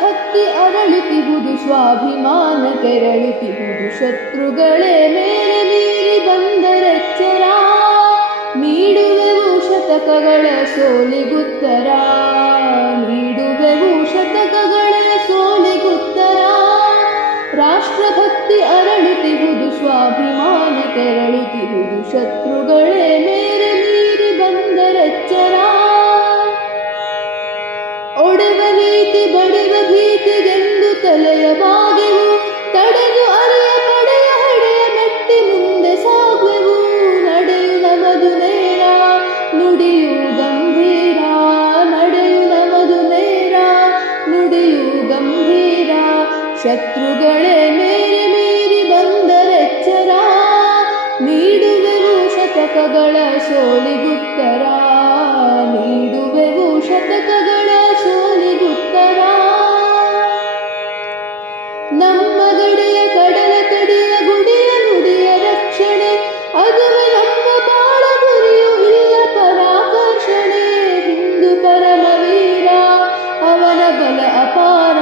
ಭಕ್ತಿ ಅರಳುತ್ತಿಹುದು ಸ್ವಾಭಿಮಾನ ಕೆರಳುತ್ತಿಹುದು ಶತ್ರುಗಳೇ ಮೇಲೆ ಮೀರಿ ಬಂದರೆಚ್ಚರ ನೀಡುವೆವು ಶತಕಗಳ ಸೋಲಿಗುತ್ತರ ನೀಡುವೆವು ಶತಕಗಳ ಸೋಲಿಗುತ್ತರ ರಾಷ್ಟ್ರಭಕ್ತಿ ಅರಳುತ್ತಿಹುದು ಸ್ವಾಭಿಮಾನ ಕೆರಳುತ್ತಿಹುದು ಶತ್ರುಗಳೇ ಮೇಲೆ ಮೀರಿ ಬಂದರೆಚ್ಚರ ಒಡೆವ ನೀತಿ ಬಡಿವ ಭೀತಿಗೆಂದು ತಲೆಯ ಬಾಗೆವು ತಡೆದು ಅರಿಯ ಪಡೆಯ ಹಡೆಯ ಮೆಟ್ಟಿ ಮುಂದೆ ಸಾಗುವೆವು ನಡೆಯು ನಮದು ನೇರ ನುಡಿಯು ಗಂಭೀರ ನಡೆಯು ನಮದು ನೇರ ನುಡಿಯು ಗಂಭೀರ ಶತ್ರುಗಳೇ ಮೇಲೆ ಮೀರಿ ಬಂದರೆಚ್ಚರ ನೀಡುವೆವು ಶತಕಗಳ ಸೋಲಿಗುತ್ತರ ನೀಡುವೆವು ಶತಕಗಳ ಸೋಲಿಗುತ್ತರ ನಮ್ಮ ಗಡೆಯ ಕಡಲ ಕಡೆಯ ಗುಡಿಯ ನುಡಿಯ ರಕ್ಷಣೆ ಅದುವೆ ನಮ್ಮ ಬಾಳ ಗುರಿಯು ಇಲ್ಲ ಪರಾಕರ್ಷಣೆ ಹಿಂದೂ ಪರಮವೀರ ಅವನ ಬಲ ಅಪಾರ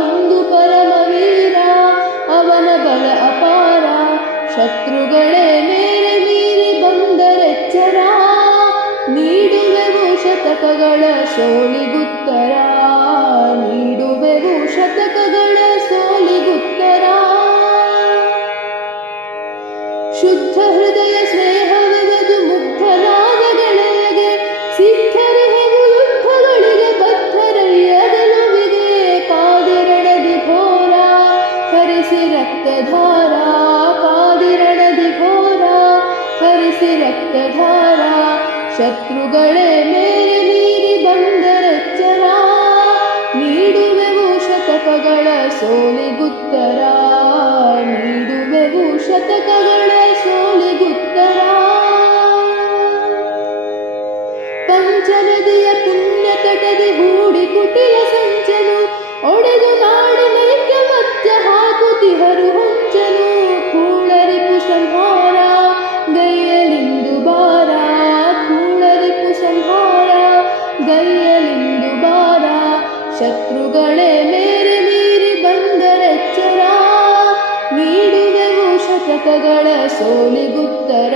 ಹಿಂದೂ ಪರಮವೀರ ಅವನ ಬಲ ಅಪಾರ ಶತ್ರುಗಳೇ ಮೇಲೆ ಮೀರಿ ಬಂದರೆಚ್ಚರ ನೀಡುವೆವು ಶತಕಗಳ ಸೋಲಿಗುತ್ತರ ನೀಡುವೆವು ಶತಕಗಳ ಸೋಲಿಗುತ್ತರ ಶುದ್ಧ ಹೃದಯ ಸ್ನೇಹವೆದು ಮುಗ್ಧನಾದ ಗೆಳೆಯಗೆ ಸಿದ್ಧರೆವು ಯುದ್ಧಗಳಿಗೆ ಬದ್ಧರಯ್ಯ ಗೆಲುವಿಗೆ ಕಾದಿರಣದಿ ಘೋರ ಹರಿಸಿ ರಕ್ತಧಾರ ಕಾದಿರಣದಿ ಘೋರ ಹರಿಸಿ ರಕ್ತಧಾರ ಶತ್ರುಗಳೇ ಮೇಲೆ ಮೀರಿ ಬಂದರೆಚ್ಚರ ನೀಡುವೆವು ಶತಕಗಳ ಸೋಲಿಗುತ್ತರ ನೀಡುವೆವು ಶತಕಗಳ ಸೋಲಿಗುತ್ತರ ಪಂಚನದಿಯ ಪುಣ್ಯ ತಟದಿ ಹೂಡಿ ಕುಟಿಲ ಸಂಚನು ಒಡೆದು ನಾಡಿನೈಕ್ಯ ಮಧ್ಯ ಹಾಕುತಿಹರು ಹೊಂಚನು ಕೂಳರಿಪು ಸಂಹಾರ ಗೈಯಲಿಂದು ಬಾರ ಕೂಳರಿಪು ಸಂಹಾರ ಗೈಯಲಿಂದು ಬಾರ ಶತ್ರುಗಳೇ ಮೇಲೆ ಮೀರಿ ಬಂದರೆಚ್ಚರ ನೀಡುವೆವು ಶತಕಗಳ ಸೋಲಿಗುತ್ತರ